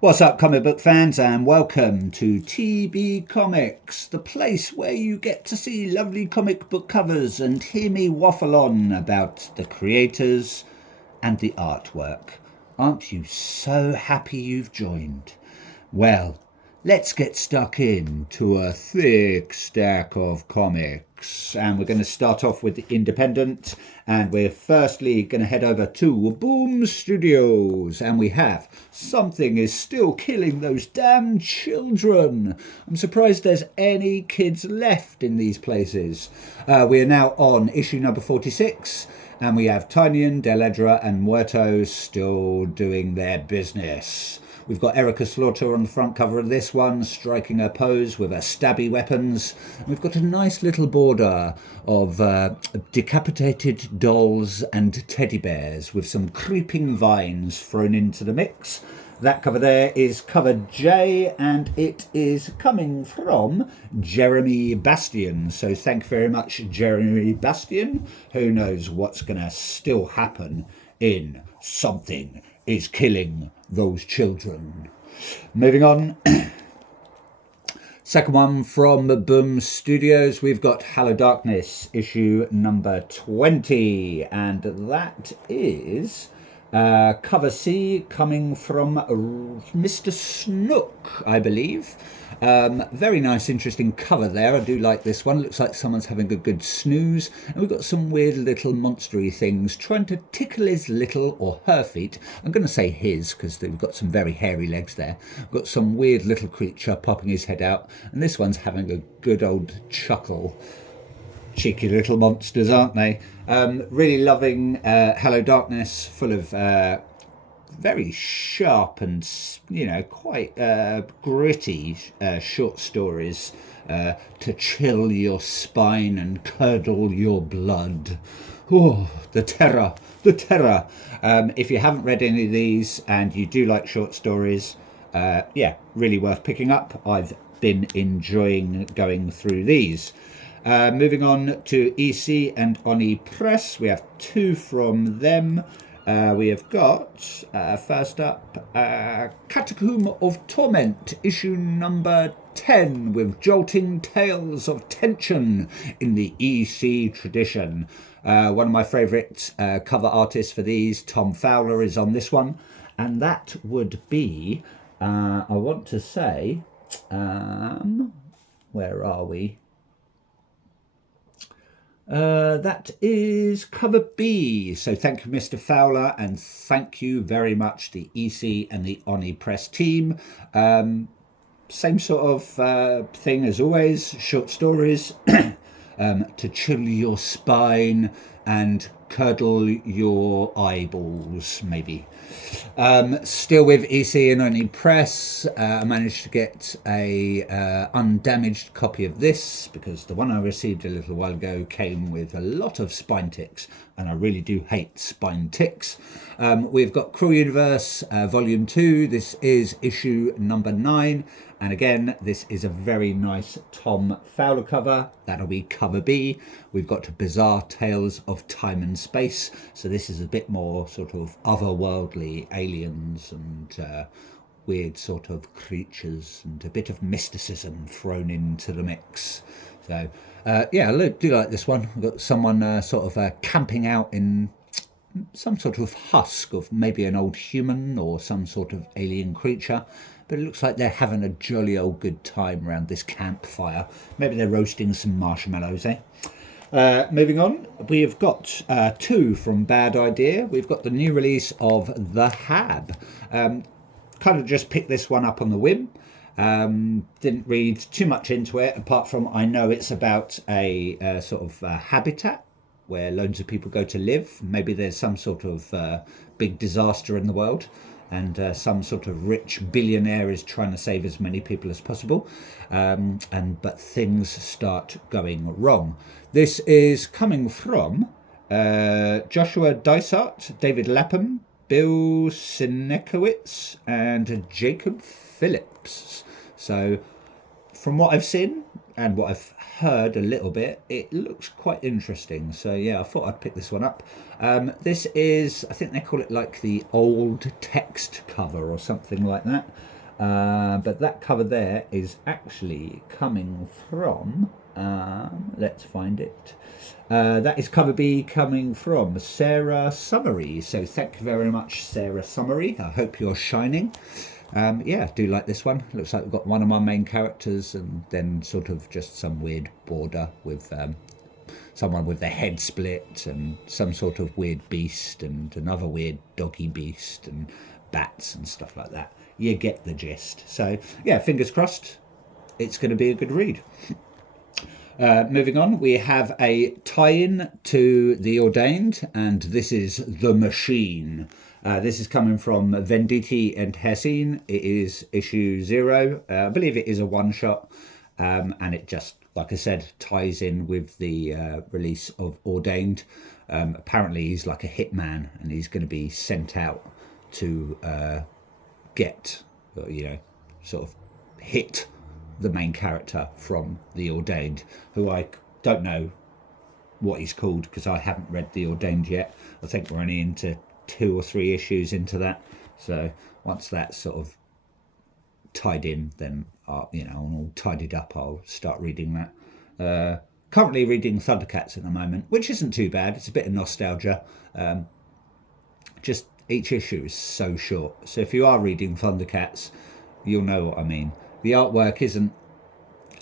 What's up, comic book fans, and welcome to TB Comics, the place where you get to see lovely comic book covers and hear me waffle on about the creators and the artwork. Aren't you so happy you've joined? Well, let's get stuck into a thick stack of comics. And we're going to start off with the Independent. And we're firstly going to head over to Boom Studios. And we have Something is Still Killing Those Damn Children. I'm surprised there's any kids left in these places. We are now on issue number 46. And we have Tynion, Deledra and Muerto still doing their business. We've got Erica Slaughter on the front cover of this one, striking her pose with her stabby weapons. We've got a nice little border of decapitated dolls and teddy bears with some creeping vines thrown into the mix. That cover there is cover J, and it is coming from Jeremy Bastian. So thank you very much, Jeremy Bastian. Who knows what's going to still happen in Something is Killing Those Children. Moving on. Second one from Boom Studios, we've got Hello Darkness, issue number 20. And that is cover C, coming from Mr. Snook, I believe. Very nice, interesting cover there. I do like this one. Looks like someone's having a good snooze. And we've got some weird little monstery things trying to tickle his little, or her feet. I'm going to say his, because we've got some very hairy legs there. We've got some weird little creature popping his head out. And this one's having a good old chuckle. Cheeky little monsters, aren't they? Really loving Hello Darkness, full of very sharp and, quite gritty short stories to chill your spine and curdle your blood. Oh, the terror, the terror. If you haven't read any of these and you do like short stories, really worth picking up. I've been enjoying going through these. Moving on to EC and Oni Press, we have two from them. We have got, first up, Catacomb of Torment, issue number 10, with jolting tales of tension in the EC tradition. One of my favourite cover artists for these, Tom Fowler, is on this one. And that would be, I want to say, where are we? That is cover B. So thank you, Mr. Fowler, and thank you very much, the EC and the Oni Press team. Same sort of thing as always, short stories to chill your spine and curdle your eyeballs, maybe. Still with EC and Only Press, I managed to get a undamaged copy of this, because the one I received a little while ago came with a lot of spine ticks, and I really do hate spine ticks. We've got Cruel Universe Volume 2. This is issue number 9. And again, this is a very nice Tom Fowler cover. That'll be cover B. We've got Bizarre Tales of Time and Space. So this is a bit more sort of otherworldly aliens and weird sort of creatures and a bit of mysticism thrown into the mix. So, I do like this one. We've got someone sort of camping out in some sort of husk of maybe an old human or some sort of alien creature. But it looks like they're having a jolly old good time around this campfire. Maybe they're roasting some marshmallows, eh? Moving on, we've got two from Bad Idea. We've got the new release of The Hab. Kind of just picked this one up on the whim. Didn't read too much into it, apart from I know it's about a sort of habitat where loads of people go to live. Maybe there's some sort of big disaster in the world, and some sort of rich billionaire is trying to save as many people as possible, but things start going wrong. This is coming from Joshua Dysart, David Lapham, Bill Sinekowitz, and Jacob Phillips. So from what I've seen, and what I've heard a little bit, it looks quite interesting. So yeah, I thought I'd pick this one up. This is, I think they call it like the old text cover or something like that. But that cover there is actually coming from, let's find it. That is cover B, coming from Sarah Summery. So thank you very much, Sarah Summery. I hope you're shining. Yeah, I do like this one. Looks like we've got one of my main characters and then sort of just some weird border with someone with their head split and some sort of weird beast and another weird doggy beast and bats and stuff like that. You get the gist. So yeah, fingers crossed it's going to be a good read. Moving on, we have a tie-in to The Ordained, and this is The Machine. This is coming from Venditti and Hessine. It is issue 0. I believe it is a one-shot, and it just, like I said, ties in with the release of Ordained. Apparently he's like a hitman, and he's going to be sent out to get, sort of hit the main character from The Ordained, who I don't know what he's called because I haven't read The Ordained yet. I think we're only into 2 or 3 issues into that. So once that's sort of tied in, then I'll, all tidied up, I'll start reading that. Currently reading Thundercats at the moment, which isn't too bad. It's a bit of nostalgia. Just each issue is so short. So if you are reading Thundercats, you'll know what I mean. The artwork isn't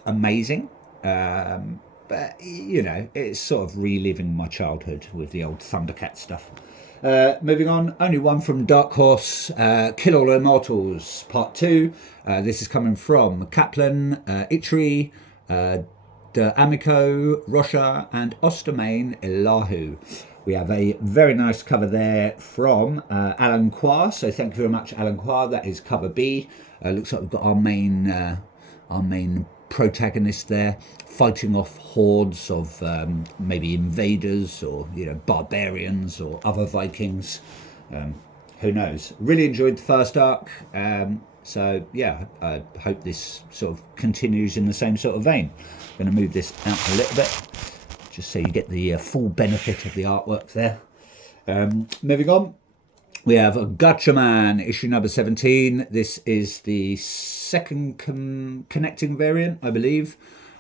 amazing, but it's sort of reliving my childhood with the old Thundercat stuff. Moving on, only one from Dark Horse, Kill All Immortals Part 2. This is coming from Kaplan, Itri, D'Amico, Rocha and Ostermain Elahu. We have a very nice cover there from Alan Quah, so thank you very much, Alan Quah. That is cover B. Looks like we've got our main protagonist there, fighting off hordes of maybe invaders or barbarians or other Vikings. Who knows? Really enjoyed the first arc. So yeah, I hope this sort of continues in the same sort of vein. I'm going to move this out a little bit, just so you get the full benefit of the artwork there. Moving on, we have Gatchaman, issue number 17. This is the second connecting variant, I believe.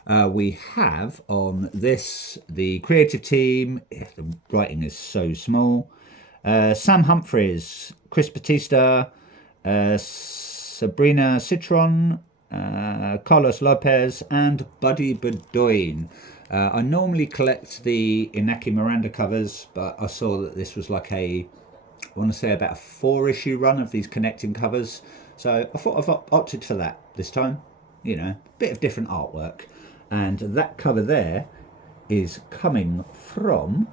We have on this the creative team. The writing is so small. Sam Humphries, Chris Batista, Sabrina Citron, Carlos Lopez, and Buddy Bedoin. I normally collect the Inaki Miranda covers, but I saw that this was like I want to say about a 4-issue run of these connecting covers. So I thought I've opted for that this time. Bit of different artwork. And that cover there is coming from,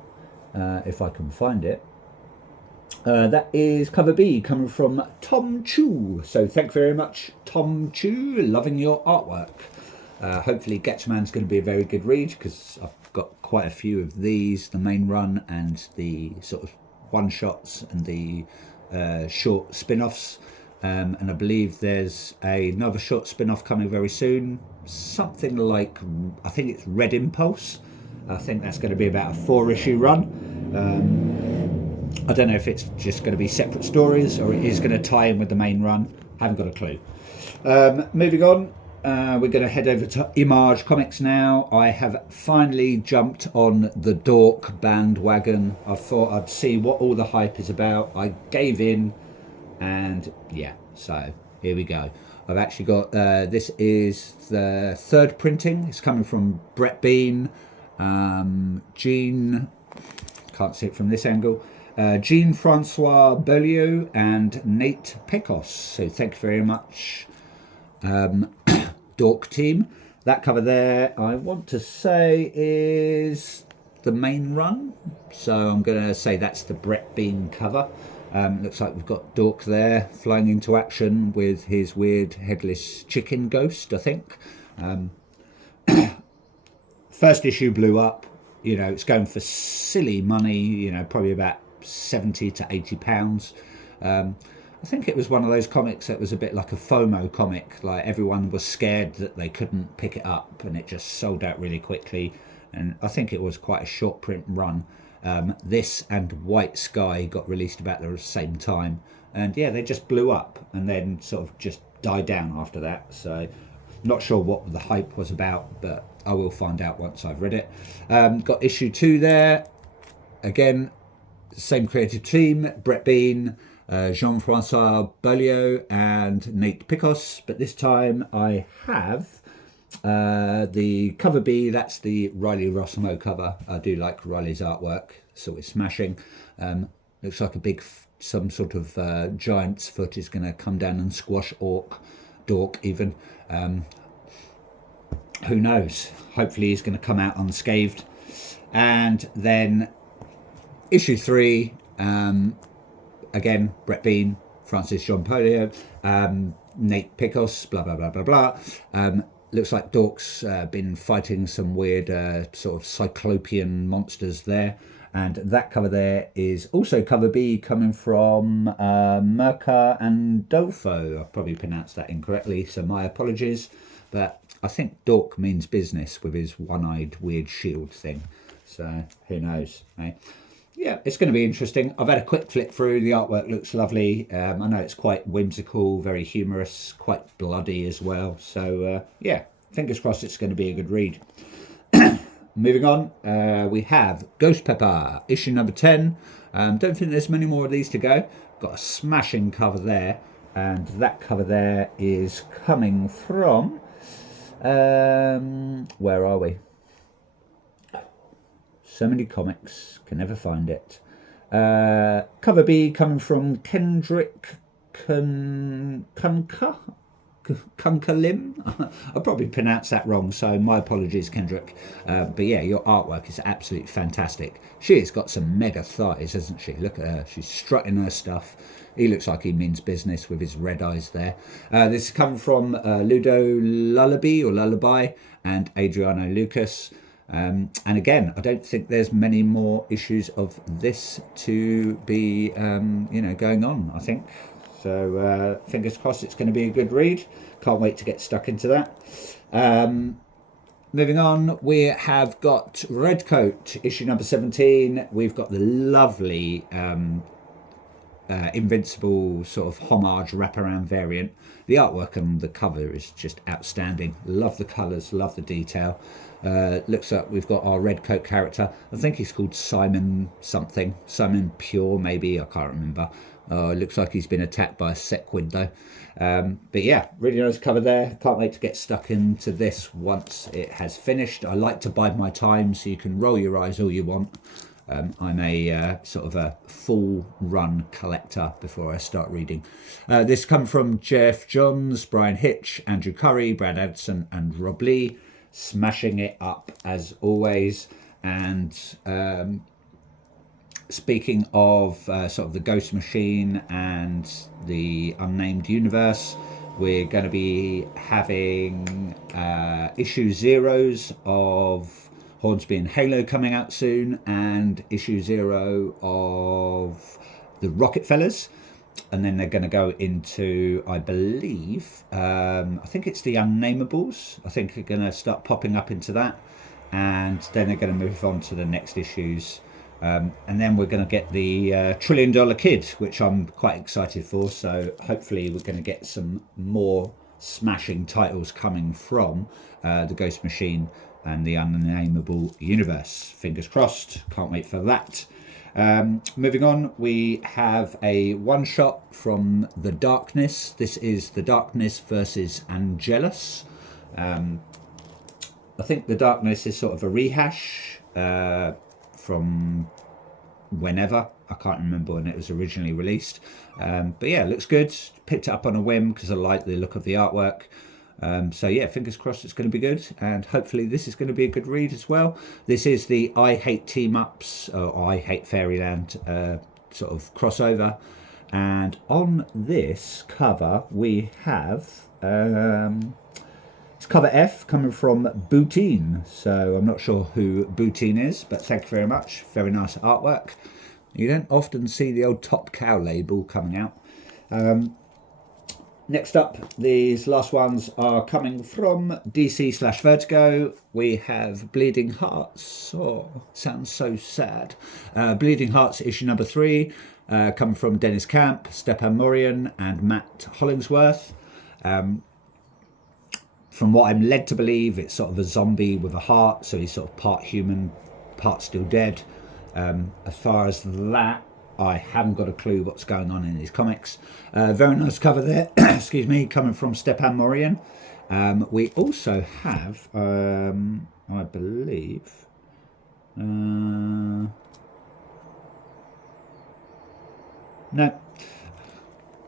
if I can find it, that is cover B, coming from Tom Chu. So thank you very much, Tom Chu. Loving your artwork. Hopefully Gatchaman's going to be a very good read, because I've got quite a few of these, the main run and the sort of one-shots and the short spin-offs. And I believe there's another short spin-off coming very soon. Something like, I think it's Red Impulse. I think that's going to be about a 4-issue run. I don't know if it's just going to be separate stories or it is going to tie in with the main run. I haven't got a clue. Moving on, we're going to head over to Image Comics now. I have finally jumped on the Dork bandwagon. I thought I'd see what all the hype is about. I gave in, and yeah, so here we go. I've actually got, this is the 3rd printing. It's coming from Brett Bean, Jean, can't see it from this angle, Jean-Francois Beaulieu and Nate Pecos. So thank you very much, Dork team. That cover there, I want to say, is the main run. So I'm going to say that's the Brett Bean cover. Looks like we've got Dork there flying into action with his weird headless chicken ghost, I think. First issue blew up. It's going for silly money, probably about 70 to 80 pounds. I think it was one of those comics that was a bit like a FOMO comic, like everyone was scared that they couldn't pick it up and it just sold out really quickly. And I think it was quite a short print run. This and White Sky got released about the same time, and yeah, they just blew up and then sort of just died down after that. So not sure what the hype was about, but I will find out once I've read it. Got issue 2 there. Again, same creative team, Brett Bean, Jean-Francois Beaulieu and Nate Picos, but this time I have the cover B. That's the Riley Rossmo cover. I do like Riley's artwork, so it's smashing. Looks like a big, some sort of giant's foot is going to come down and squash Dork even. Who knows? Hopefully he's going to come out unscathed. And then issue 3, again, Brett Bean, Francis Jean Polio, Nate Picos, blah, blah, blah, blah, blah. Looks like Dork's been fighting some weird sort of cyclopean monsters there. And that cover there is also cover B, coming from Mirka and Dolfo. I probably pronounced that incorrectly, so my apologies. But I think Dork means business with his one-eyed weird shield thing. So who knows, eh? Yeah, it's going to be interesting. I've had a quick flick through. The artwork looks lovely. I know it's quite whimsical, very humorous, quite bloody as well. So yeah, fingers crossed it's going to be a good read. Moving on, we have Ghost Pepper, issue number 10. Don't think there's many more of these to go. Got a smashing cover there. And that cover there is coming from... where are we? So many comics, can never find it. Cover B coming from Kendrick Kunka Lim. I probably pronounced that wrong, so my apologies, Kendrick. But yeah, your artwork is absolutely fantastic. She has got some mega thighs, hasn't she? Look at her. She's strutting her stuff. He looks like he means business with his red eyes there. This is coming from Ludo Lullaby and Adriano Lucas. And again, I don't think there's many more issues of this to be, going on, I think. So fingers crossed it's going to be a good read. Can't wait to get stuck into that. Moving on, we have got Redcoat, issue number 17. We've got the lovely Invincible sort of homage wraparound variant. The artwork on the cover is just outstanding. Love the colours, love the detail. Looks like we've got our Redcoat character. I think he's called Simon something. Simon Pure, maybe. I can't remember. It looks like he's been attacked by a sequid though. But yeah, really nice cover there. Can't wait to get stuck into this once it has finished. I like to bide my time, so you can roll your eyes all you want. I'm a sort of a full run collector before I start reading. This comes from Jeff Johns, Brian Hitch, Andrew Curry, Brad Edson and Rob Lee. Smashing it up as always. And speaking of sort of the Ghost Machine and the Unnamed Universe, we're going to be having issue 0s of Hornsby and Halo coming out soon, and issue 0 of the Rocketfellas. And then they're going to go into, I believe, I think it's the Unnamables. I think they're going to start popping up into that. And then they're going to move on to the next issues. And then we're going to get the $1 Trillion Kid, which I'm quite excited for. So hopefully we're going to get some more smashing titles coming from the Ghost Machine and the Unnamable Universe. Fingers crossed. Can't wait for that. Moving on, we have a one-shot from The Darkness. This is The Darkness versus Angelus. I think The Darkness is sort of a rehash from whenever. I can't remember when it was originally released. But yeah, it looks good. Picked it up on a whim because I like the look of the artwork. So yeah, fingers crossed it's going to be good, and hopefully this is going to be a good read as well. This is the I Hate Team Ups, or I Hate Fairyland sort of crossover, and on this cover we have it's cover F coming from Boutine. So I'm not sure who Boutine is, but thank you very much. Very nice artwork. You don't often see the old Top Cow label coming out. Next up, these last ones are coming from DC/Vertigo. We have Bleeding Hearts. Oh, sounds so sad. Bleeding Hearts issue number 3, coming from Dennis Camp, Stepan Morian, and Matt Hollingsworth. From what I'm led to believe, it's sort of a zombie with a heart, so he's sort of part human, part still dead. As far as that, I haven't got a clue what's going on in these comics. Very nice cover there, excuse me, coming from Stepan Morian. We also have, I believe, no,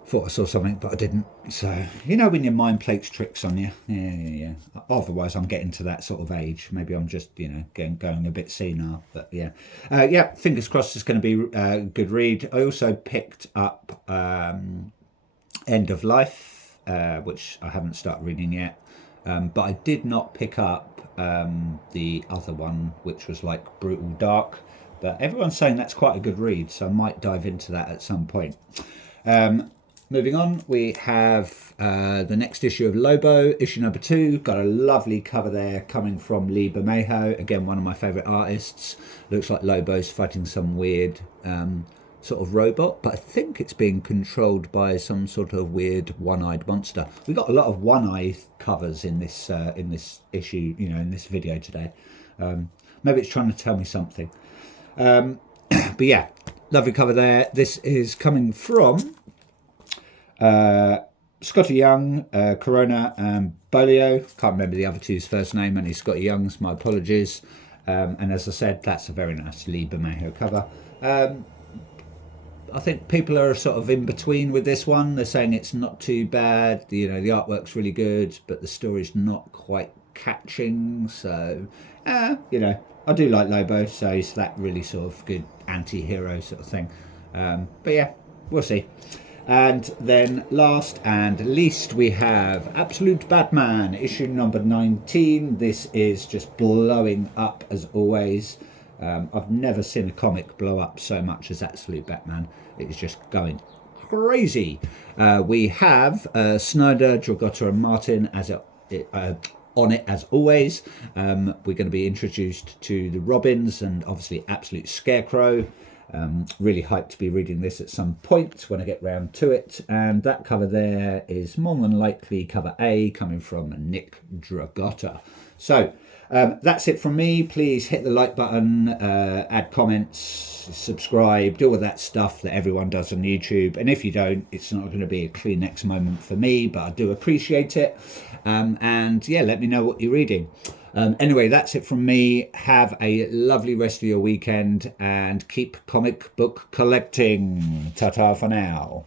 thought I saw something, but I didn't. So, you know when your mind plays tricks on you? Yeah. Otherwise, I'm getting to that sort of age. Maybe I'm just, going a bit senile. But yeah. Fingers crossed it's going to be a good read. I also picked up End of Life, which I haven't started reading yet. But I did not pick up the other one, which was like Brutal Dark. But everyone's saying that's quite a good read, so I might dive into that at some point. Moving on, we have the next issue of Lobo, issue number 2. Got a lovely cover there coming from Lee Bermejo, again one of my favourite artists. Looks like Lobo's fighting some weird sort of robot, but I think it's being controlled by some sort of weird one-eyed monster. We got a lot of one-eye covers in this issue, in this video today. Maybe it's trying to tell me something. But yeah, lovely cover there. This is coming from Scotty Young, Corona, and Bolio. Can't remember the other two's first name, and he's Scotty Young's. My apologies. And as I said, that's a very nice Lee Bermejo cover. I think people are sort of in between with this one. They're saying it's not too bad. The artwork's really good, but the story's not quite catching. So, I do like Lobo, so he's that really sort of good anti-hero sort of thing. But yeah, we'll see. And then last and least, we have Absolute Batman, issue number 19. This is just blowing up as always. I've never seen a comic blow up so much as Absolute Batman. It is just going crazy. We have Snyder, Dragotta, and Martin on it as always. We're going to be introduced to the Robins and obviously Absolute Scarecrow. Really hyped to be reading this at some point when I get round to it. And that cover there is more than likely cover A, coming from Nick Dragotta. So that's it from me. Please hit the like button, add comments, subscribe, do all that stuff that everyone does on YouTube. And if you don't, it's not going to be a Kleenex moment for me, but I do appreciate it. And yeah, let me know what you're reading. Anyway, that's it from me. Have a lovely rest of your weekend and keep comic book collecting. Ta-ta for now.